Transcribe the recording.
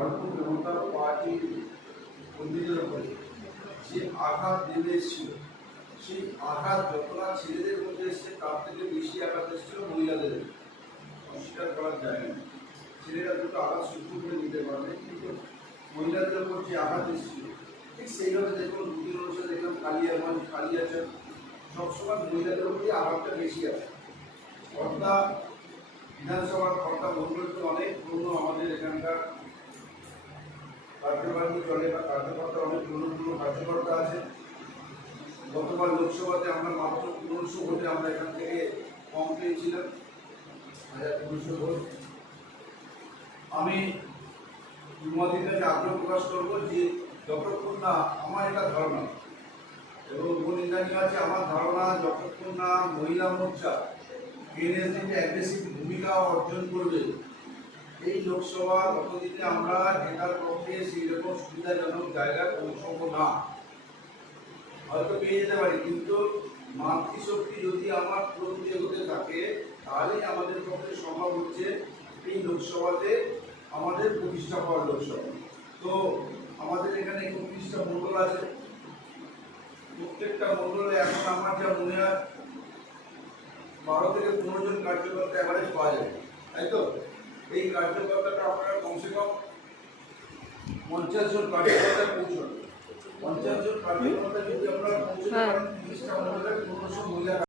ভারতীয় জনতা পার্টির কর্মীদের উপরে যে আঘাত নেমে এসেছিল, সেই আঘাত যতটা ছেলেদের মধ্যে এসছে তার থেকে বেশি আঘাত এসেছিল মহিলাদের। অস্বীকার করা যায় না, ছেলেরা দুটো আঘাত সহ্য করে নিতে পারবে, কিন্তু মহিলাদের উপর যে আঘাত এসেছিল ঠিক সেইভাবে দেখুন দুদিন অনুসারে দেখলাম কালিয়াগঞ্জ, কালিয়াচক সবসময় মহিলাদের উপরই আঘাতটা বেশি আছে। খর্দা বিধানসভার খর্দা মন্ডলটি অনেক পুরনো, আমাদের এখানকার কার্যকারী চলে বা কার্যকর্তা অনেক পুরনো কার্যকর্তা আছে। গতবার লোকসভাতে আমরা মাত্র 1500 ভোটে আমরা এখান থেকে কম পেয়েছিলাম, 1500 ভোট। আমি যুবদের কাছে আগ্রহ প্রকাশ করবো যে যতক্ষণ না, আমার এটা ধারণা এবং উপনির্বাচন আছে, আমার ধারণা যতক্ষণ না মহিলা মোর্চা এনএসডিতে অ্যাগ্রেসিভ ভূমিকা অর্জন করবে এই লোকসভা, ততদিনে আমরা জেতার পক্ষে সেই রকম সুবিধাজনক জায়গায় পৌঁছবো না। হয়তো পেয়ে যেতে পারি, কিন্তু মাতৃশক্তি যদি আমার পুরোপুরি এগোতে থাকে তাহলেই আমাদের পক্ষে সম্ভব হচ্ছে এই লোকসভাতে আমাদের প্রতিষ্ঠা পাওয়ার লোকসভা। তো আমাদের এখানে 29টা মণ্ডল আছে, প্রত্যেকটা মণ্ডলে এখন আমার যা মনে হয় 12 থেকে 15 জন কার্যকর্তা অ্যাভারেজ পাওয়া যাবে, তাই তো? এই কার্যকর্তাটা আপনারা কমসে কম 50 জন কার্যকর্তা পৌঁছান। 50 জন কার্যকর্তা যদি আপনারা পৌঁছতে পারেন 30টা মণ্ডলে 1500 মহিলা